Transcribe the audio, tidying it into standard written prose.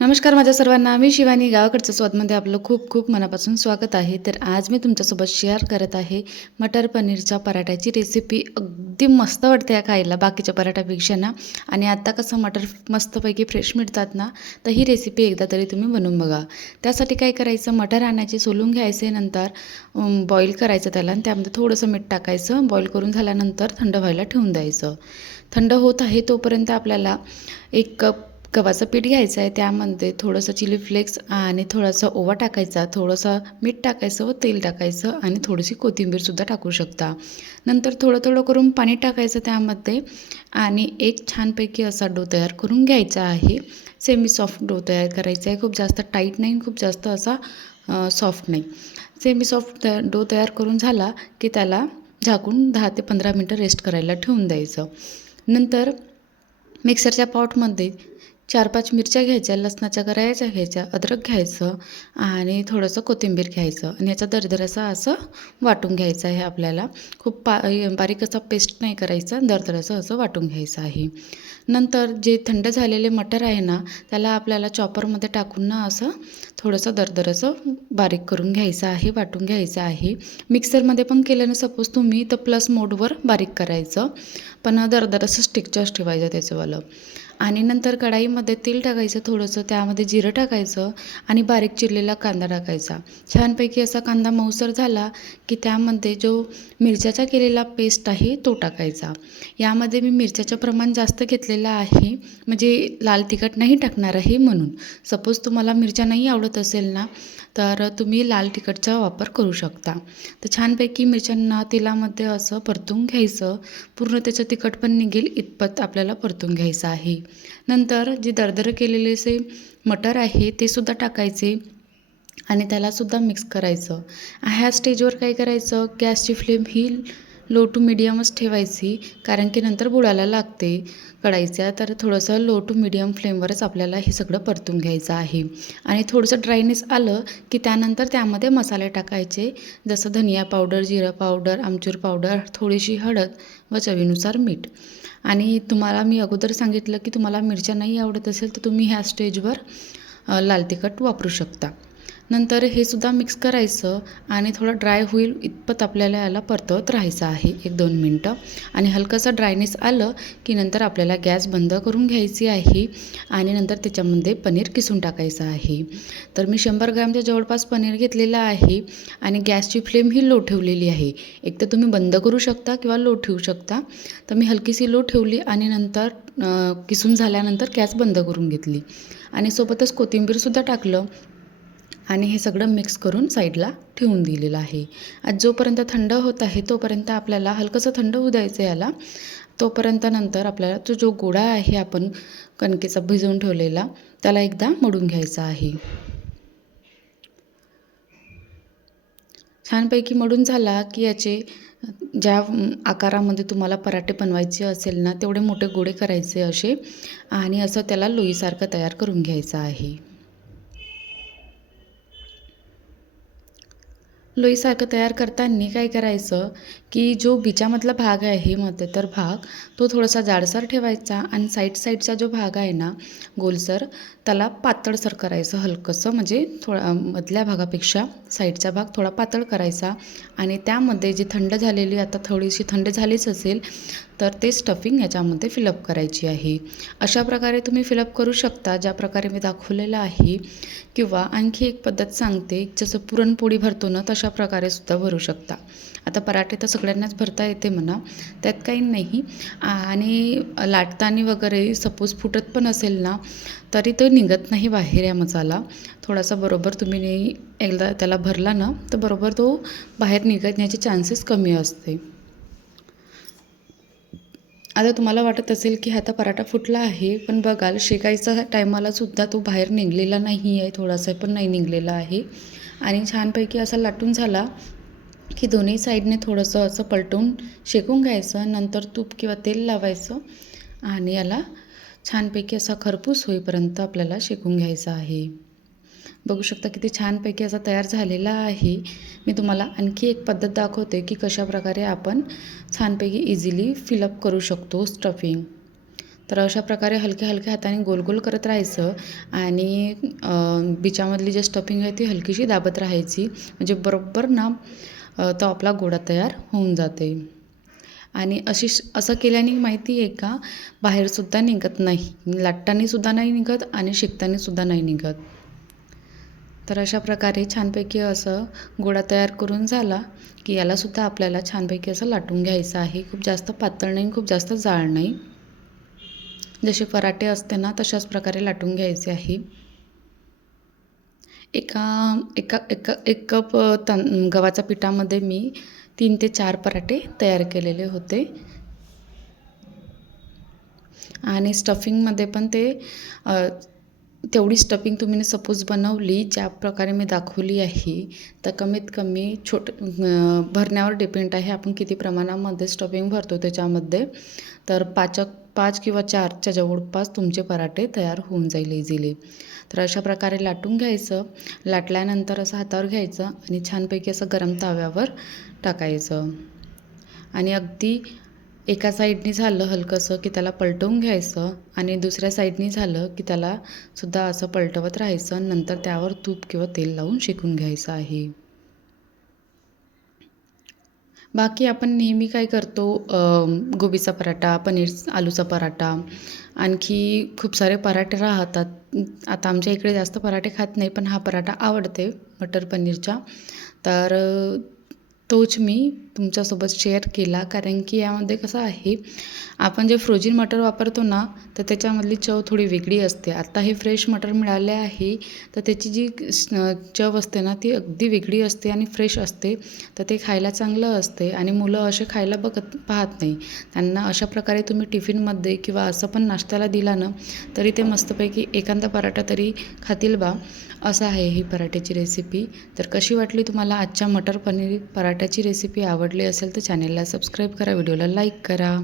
नमस्कार माझ्या सर्वांना. मी शिवानी. गावाकडचं स्वादमध्ये आपलं खूप खूप मनापासून स्वागत आहे. तर आज मी तुमच्यासोबत शेअर करत आहे मटर पनीरच्या पराठ्याची रेसिपी. अगदी मस्त वाटते या खायला बाकीच्या पराठ्यापेक्षा ना. आणि आत्ता कसं मटर मस्तपैकी फ्रेश मिळतात ना, तर ही रेसिपी एकदा तरी तुम्ही बनवून बघा. त्यासाठी काय करायचं, मटर आणायचे, सोलून घ्यायचे, नंतर बॉईल करायचं त्याला आणि त्यामध्ये थोडंसं मीठ टाकायचं. बॉईल करून झाल्यानंतर थंड व्हायला ठेवून द्यायचं. थंड होत आहे तोपर्यंत आपल्याला 1 कप गव्हाचं पीठ घ्यायचं आहे. त्यामध्ये थोडंसं चिली फ्लेक्स आणि थोडासा ओवा टाकायचा, थोडंसं मीठ टाकायचं व तेल टाकायचं आणि थोडीशी कोथिंबीरसुद्धा टाकू शकता. नंतर थोडं थोडं करून पाणी टाकायचं त्यामध्ये आणि एक छानपैकी असा डो तयार करून घ्यायचा आहे. सेमी सॉफ्ट डो तयार करायचा आहे. खूप जास्त टाईट नाही, खूप जास्त असा सॉफ्ट नाही. सेमी सॉफ्ट डो तयार करून झाला की त्याला झाकून 10 ते 15 मिनटं रेस्ट करायला ठेवून द्यायचं. नंतर मिक्सरच्या पॉटमध्ये 4-5 मिरच्या घ्यायच्या, लसणाच्या गराच्या घ्यायच्या, अद्रक घ्यायचं आणि थोडंसं कोथिंबीर घ्यायचं आणि याचा दरदरासा असं वाटून घ्यायचं आहे आपल्याला. खूप बारीक असा पेस्ट नाही करायचा, दरदराचं असं वाटून घ्यायचं आहे. नंतर जे थंड झालेले मटर आहे ना, त्याला आपल्याला चॉपरमध्ये टाकून ना असं थोडंसं दरदराचं बारीक करून घ्यायचं आहे, वाटून घ्यायचं आहे. मिक्सरमध्ये पण केलं ना सपोज तुम्ही, तर प्लस मोडवर बारीक करायचं, पण दरदराचं स्टिक्चर्स ठेवायचं त्याचंवालं. आणि नंतर कढाईमध्ये तेल टाकायचं थोडंसं, त्यामध्ये जिरं टाकायचं आणि बारीक चिरलेला कांदा टाकायचा. छानपैकी असा कांदा मऊसर झाला की त्यामध्ये जो मिरच्याचा केलेला पेस्ट आहे तो टाकायचा. यामध्ये मी मिरच्याचं प्रमाण जास्त घेतलेलं आहे, म्हणजे लाल तिखट नाही टाकणार आहे म्हणून. सपोज तुम्हाला मिरच्या नाही आवडत असेल ना, तर तुम्ही लाल तिखटचा वापर करू शकता. तर छानपैकी मिरच्यांना तेलामध्ये असं परतून घ्यायचं. पूर्ण त्याचं तिखट पण निघेल इतपत आपल्याला परतून घ्यायचं आहे. नंतर जे दरदरं केलेले असे मटर आहे ते सुद्धा टाकायचे आणि त्यालासुद्धा मिक्स करायचं. ह्या स्टेजवर काय करायचं, गॅसची फ्लेम ही लो टू मिडियमच ठेवायची, कारण की नंतर बुडायला लागते कढईच्या. तर थोडंसं लो टू मिडियम फ्लेमवरच आपल्याला हे सगळं परतून घ्यायचं आहे. आणि थोडंसं ड्रायनेस आलं की त्यानंतर त्यामध्ये मसाले टाकायचे, जसं धनिया पावडर, जिरा पावडर, आमचूर पावडर, थोडीशी हळद व चवीनुसार मीठ. आणि तुम्हाला मी अगोदर सांगितलं की तुम्हाला मिरच्या नाही आवडत असेल तर तुम्ही ह्या स्टेजवर लाल तिखट वापरू शकता. नंतर हे सुद्धा मिक्स करायचं आणि थोडं ड्राय होईल इतपत आपल्याला याला परतवत राहायचं आहे 1-2 मिनटं. आणि हलकंसं ड्रायनेस आलं की नंतर आपल्याला गॅस बंद करून घ्यायची आहे आणि नंतर त्याच्यामध्ये पनीर किसून टाकायचं आहे. तर मी 100 ग्रॅमच्या जवळपास पनीर घेतलेलं आहे आणि गॅसची फ्लेम ही लो ठेवलेली आहे. एक तर तुम्ही बंद करू शकता किंवा लो ठेवू शकता. तर मी हलकीशी लो ठेवली आणि नंतर किसून झाल्यानंतर गॅस बंद करून घेतली आणि सोबतच कोथिंबीरसुद्धा टाकलं आणि हे सगळं मिक्स करून साईडला ठेवून दिलेलं आहे. आज जोपर्यंत थंड होत आहे तोपर्यंत आपल्याला हलकंसं थंड होऊ द्यायचं याला. तोपर्यंत नंतर आपल्याला जो गोळा आहे आपण कणकेचा भिजवून ठेवलेला, त्याला एकदा मळून घ्यायचा आहे. छानपैकी मळून झाला की याचे ज्या आकारामध्ये तुम्हाला पराठे बनवायचे असेल ना, तेवढे मोठे गोळे करायचे असे आणि असं त्याला लोईसारखं तयार करून घ्यायचं आहे. लोईसारखं तयार करताना काय करायचं की जो बिचामधला भाग आहे मध्यंतर भाग, तो थोडासा जाडसर ठेवायचा आणि साईडचा जो भाग आहे ना गोलसर, त्याला पातळसर करायचं हलकंसं, म्हणजे थोडा मधल्या भागापेक्षा साईडचा भाग थोडा पातळ करायचा आणि त्यामध्ये जी थंड झालेली, आता थोडीशी थंड झालीच असेल तर ते स्टफिंग याच्यामध्ये फिलअप करायची आहे. अशा प्रकारे तुम्ही फिलअप करू शकता ज्या प्रकारे मी दाखवलेलं आहे. किंवा आणखी एक पद्धत सांगते, जसं पुरणपोळी भरतो ना तशा प्रकारे सुद्धा भरू शकता. आता पराठे तर सगळ्यांनाच भरता येते म्हणा, त्यात काही नाही. आणि लाटताना वगैरे सपोज फुटत पण असेल ना, तरी तो निघत नाही बाहेर या मसाला. थोडासा बरोबर तुम्ही एकदा त्याला भरला ना, तर बरोबर तो बाहेर निघण्याचे चान्सेस कमी असते. आता तुम्हाला वाटत असेल की आता पराठा फुटला आहे, पण बघाल शेकायचा टायमालासुद्धा तो बाहेर निघलेला नाही आहे, थोडासा पण नाही निघलेला आहे. आणि छानपैकी असा लाटून झाला की दोन्ही साईडने थोडंसं असं पलटून शेकून घ्यायचं. नंतर तूप किंवा तेल लावायचं आणि याला छानपैकी असा खरपूस होईपर्यंत आपल्याला शेकून घ्यायचा आहे. बघू शकता किती छानपैकी असा तयार झालेला आहे. मी तुम्हाला आणखी एक पद्धत दाखवते की कशाप्रकारे आपण छानपैकी इझिली फिलअप करू शकतो स्टफिंग. तर अशा प्रकारे हलक्या हलक्या हाताने गोल गोल करत राहायचं आणि बिचामधली जी स्टफिंग आहे ती हलकीशी दाबत राहायची, म्हणजे बरोबर ना तो आपला गोळा तयार होऊन जाते. आणि असं केल्याने माहिती आहे का, बाहेरसुद्धा निघत नाही, लाटतानासुद्धा नाही निघत आणि शेकतानासुद्धा नाही निघत. तर अशा प्रकारे छानपैकी असं गोळा तयार करून झाला की यालासुद्धा आपल्याला छानपैकी असं लाटून घ्यायचं आहे. खूप जास्त पातळ नाही, खूप जास्त जाड नाही. जसे पराठे असते ना तशाच प्रकारे लाटून घ्यायचे आहे. एका एका एका एक कप गव्हाच्या पिठामध्ये मी 3 ते 4 पराठे तयार केलेले होते. आणि स्टफिंगमध्ये पण तेवढी स्टफिंग तुम्ही सपोज बनवली ज्या प्रकारे मी दाखवली आहे, तर कमीत कमी भरण्यावर डिपेंड आहे आपण किती प्रमाणामध्ये स्टफिंग भरतो त्याच्यामध्ये. तर 5 किंवा 4च्या जवळपास तुमचे पराठे तयार होऊन जाईल इझिली. तर अशा प्रकारे लाटून घ्यायचं. लाटल्यानंतर असं हातावर घ्यायचं आणि छानपैकी असं गरम तव्यावर टाकायचं आणि अगदी एका साईडनी झालं हलकंसं की त्याला पलटवून घ्यायचं आणि दुसऱ्या साईडनी झालं की त्याला सुद्धा असं पलटवत राहायचं. नंतर त्यावर तूप किंवा तेल लावून शेकून घ्यायचं आहे. बाकी आपण नेहमी काय करतो, गोबीचा पराठा, आलूचा पराठा, आणखी खूप सारे पराठे राहतात. आता आमच्या इकडे जास्त पराठे खात नाही, पण हा पराठा आवडते मटर पनीरचा. तर तोच मी तुमच्यासोबत शेअर केला, कारण की यामध्ये कसं आहे, आपण जे फ्रोझन मटर वापरतो ना, तर त्याच्यामधली चव थोडी वेगळी असते. आता हे फ्रेश मटर मिळाले आहे, तर त्याची जी चव असते ना ती अगदी वेगळी असते आणि फ्रेश असते. तर ते खायला चांगलं असते आणि मुलं असे खायला पाहत नाही. त्यांना अशा प्रकारे तुम्ही टिफिनमध्ये किंवा असं पण नाश्त्याला दिला ना, तरी ते मस्तपैकी एखादा पराठा तरी खातील बा. असं आहे ही पराठ्याची रेसिपी. तर कशी वाटली तुम्हाला आजच्या मटर पनीर पराठ्याची रेसिपी? आवडली असेल तर चॅनेलला सबस्क्राईब करा, व्हिडिओला लाईक करा.